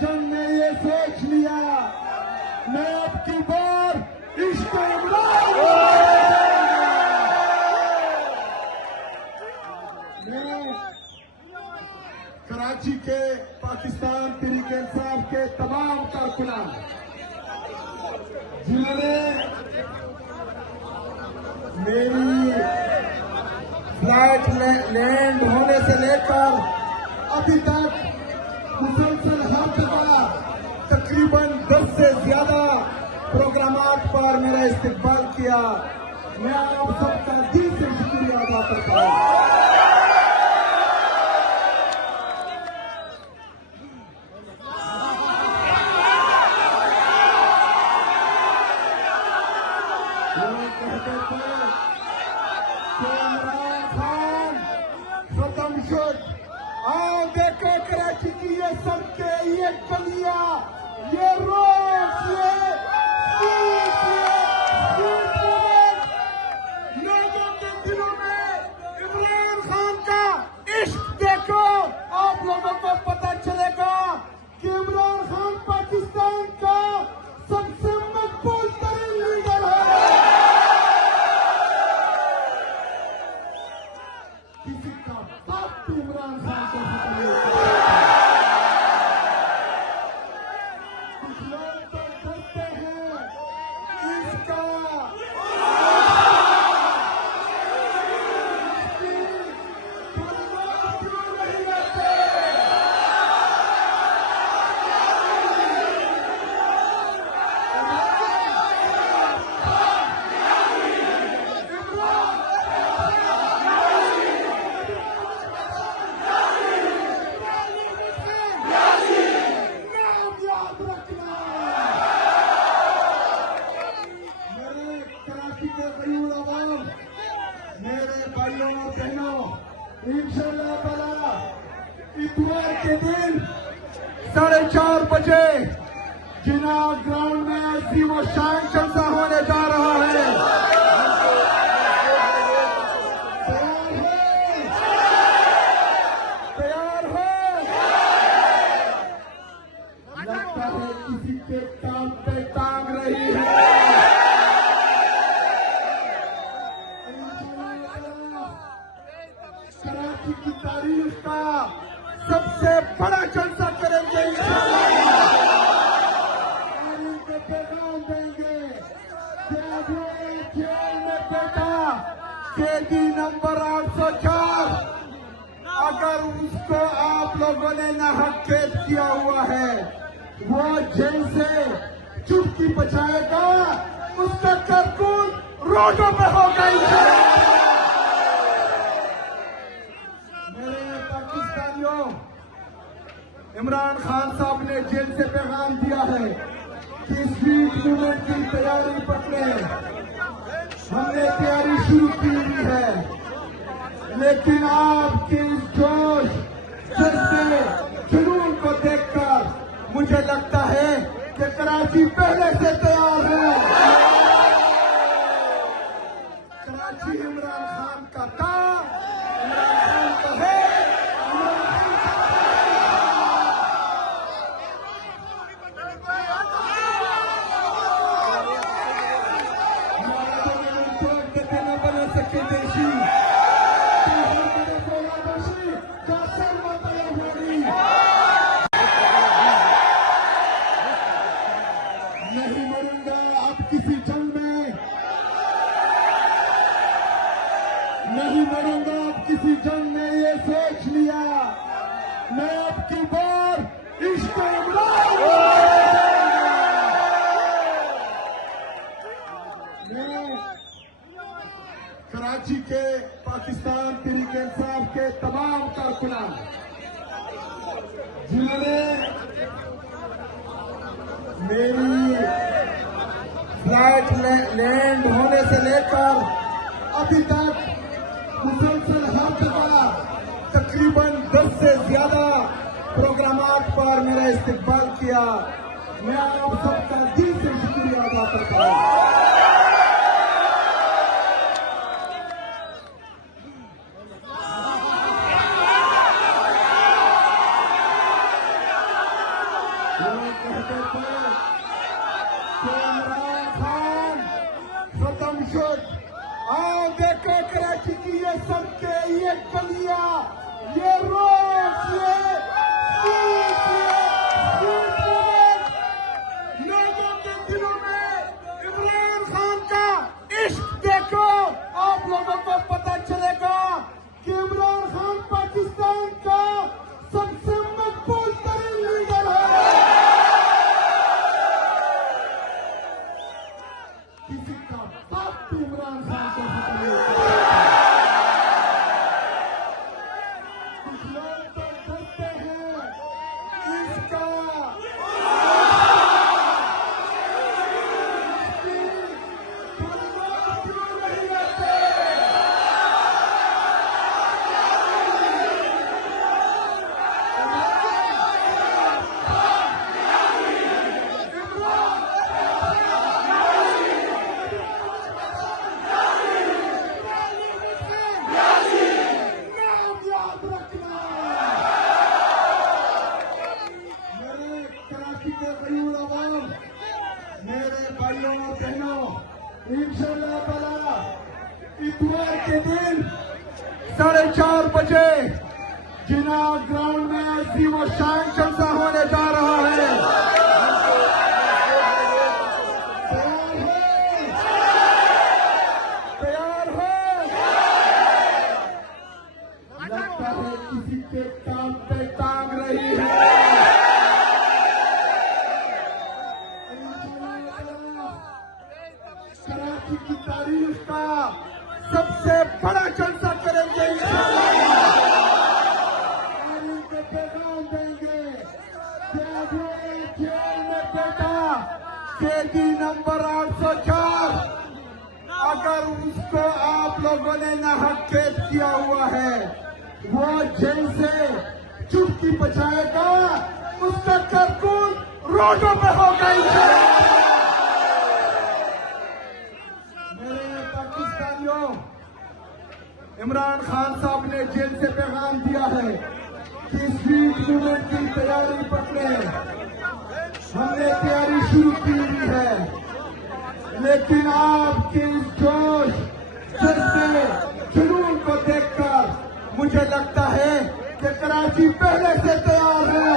जंग ने ये सोच लिया मैं अब की बार इश्क इमरान मैं कराची के पाकिस्तान तहरीक इंसाफ के तमाम कारकुनान जिन्होंने मेरी फ्लाइट लैंड होने से लेकर अभी तक मुसलसल हर जगह तकरीबन 10 से ज्यादा प्रोग्रामात पर मेरा इस्तेमाल किया, मैं आप सबका दिल से शुक्रिया अदा करता हूं। इमरान खान खत्म शुड आओ देखो कराची की ये सड़कें, ये गलियां, ये रोड, लोगों के दिलों में इमरान खान का इश्क देखो। आप लोगों को पता चलेगा कि इमरान खान पाकिस्तान का सबसे मकबूल तरीन लीडर है। किसी का बाप भी इमरान खान को कुछ लोग तो डरते हैं इसका क्यों नहीं रहते। मेरे भाइयों और बहनों, इंशाअल्लाह ताला इतवार के दिन 4:30 बजे जिना ग्राउंड में अजीम और शान जलसा होने जा रहा है। तैयार हो? लगता है किसी के काम पे टांग रही है। कराची की तारीख का सबसे बड़ा जलसा करेंगे, पैगाम देंगे। जेल में बैठा कैदी नंबर 804, अगर उसको आप लोगों ने नाहक कैद किया हुआ है, वो जेल से चुटकी बचाएगा, उसका कारकुन रोडों पे होगा। इमरान खान साहब ने जेल से पैगाम दिया है कि स्ट्रीट मूवमेंट की तैयारी पकड़े। हमने तैयारी शुरू की हुई है, लेकिन आपके इस जोश जज्बे जुनून को देखकर मुझे लगता है कि कराची पहले से तैयार है। कराची इमरान खान का था, इमरान खान का है। नहीं मरूंगा अब किसी जंग में, नहीं मरूंगा अब किसी जंग ने ये सोच लिया मैं अब की बार इश्क इमरान मैं कराची के पाकिस्तान तहरीक इंसाफ के तमाम कारकुनान जिन्होंने मेरी फ्लाइट लैंड होने से लेकर अभी तक मुसलसल हर जगह तकरीबन 10 से ज्यादा प्रोग्रामात पर मेरा इस्तेमाल किया, मैं आप सबका दिल से शुक्रिया अदा करता हूं। शुड। आओ देखो कराची की ये सड़कें, ये गलियां, ये रोड, लोगों के दिलों में इमरान खान का इश्क देखो। आप लोगों को पता चलेगा कि इमरान खान पाकिस्तान का सबसे मकबूल तरीन लीडर है। किसी का बाप भी इमरान खान को कुछ लोग तो डरते हैं इसका मेरे भाइयों और बहनों, इंशाअल्लाह ताला इतवार के दिन 4:30 बजे जिना ग्राउंड में अजीम और शान जलसा होने जा रहा है। तैयार हो? लगता है किसी के काम पे टांग रही है। कराची की तारीख का सबसे बड़ा जलसा करेंगे इंशाअल्लाह। तारीख का पैगाम देंगे। जेल में बैठा कैदी नंबर 804, अगर उसको आप लोगों ने नाहक कैद किया हुआ है, वो जेल से चुटकी बचाएगा, उसका कारकुन रोडों पे होगा इंशाअल्लाह। इमरान खान साहब ने जेल से पैगाम दिया है कि स्ट्रीट मूवमेंट की तैयारी पकड़े। हमने तैयारी शुरू की हुई है, लेकिन आपके इस जोश जज्बे जुनून को देखकर मुझे लगता है कि कराची पहले से तैयार है।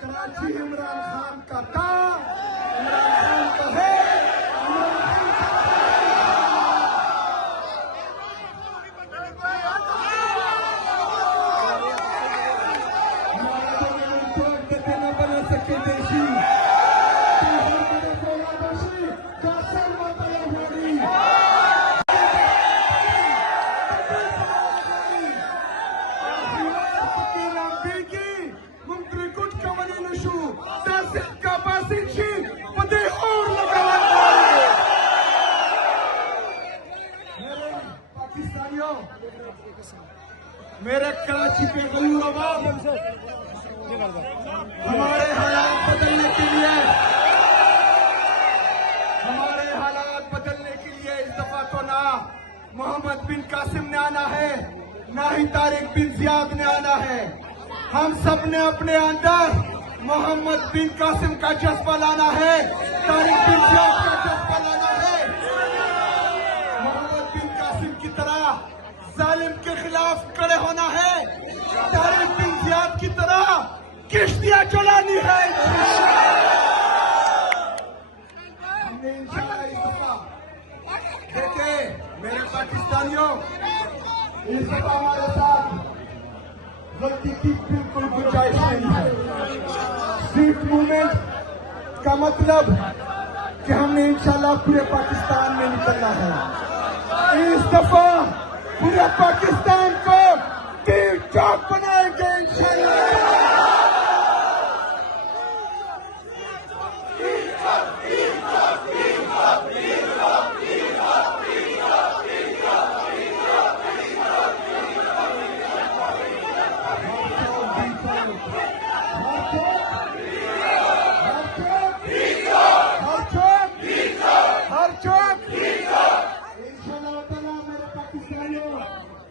कराची इमरान खान का था, इमरान खान का है। मेरे कराची के गरीब आवाम, हमारे हालात बदलने के लिए, इस दफा तो ना मोहम्मद बिन कासिम ने आना है, ना ही तारिक बिन जियाद ने आना है। हम सब ने अपने अंदर मोहम्मद बिन कासिम का जज्बा लाना है, तारिक बिन जियाद का जज्बा लाना है। मोहम्मद बिन कासिम की तरह जालिम के खिलाफ खड़े होना है, तारिक बिन जियाद की तरह किश्तियां चलानी है। हमने इंशाअल्लाह इस दफा देखे मेरे पाकिस्तानियों, इस दफा हमारे साथ गलती की बिल्कुल गुंजाइश नहीं है। स्ट्रीट मूवमेंट का मतलब कि हमने इंशाअल्लाह पूरे पाकिस्तान में निकलना है। इस दफा पूरे पाकिस्तान को टीम टॉप बनाएंगे इंशाअल्लाह।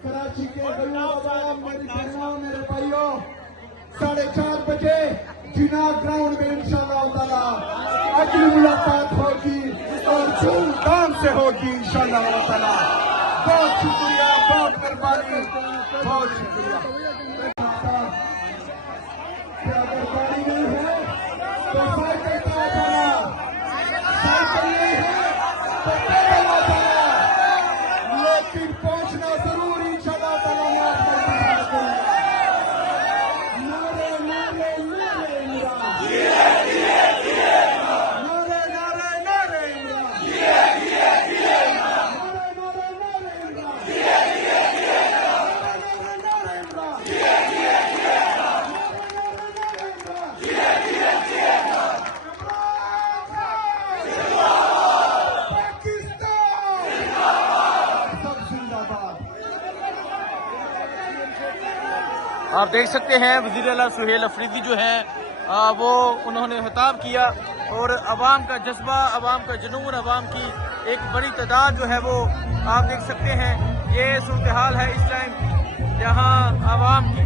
कराची के मेरे भाइयों, 4:30 बजे जिना ग्राउंड में इंशाअल्लाह ताला अगली मुलाकात होगी। धूमधाम से होगी इंशाअल्लाह ताला। बहुत शुक्रिया, बहुत मेहरबानी, बहुत शुक्रिया। अगर गाड़ी नहीं है तो साइकिल का जाना, साइकिल नहीं है तो पैदल आ जाना, लेकिन पहुंचना जरूर इंशाअल्लाह ताला। नारे नारे नारे इमरान, नारे नारे नारे इमरान, आप देख सकते हैं वज़ीर आला सुहेल अफरीदी जो है वो उन्होंने खिताब किया और अवाम का जज्बा, अवाम का जुनून, अवाम की एक बड़ी तादाद जो है वो आप देख सकते हैं। ये सूरत हाल है इस टाइम जहां अवाम की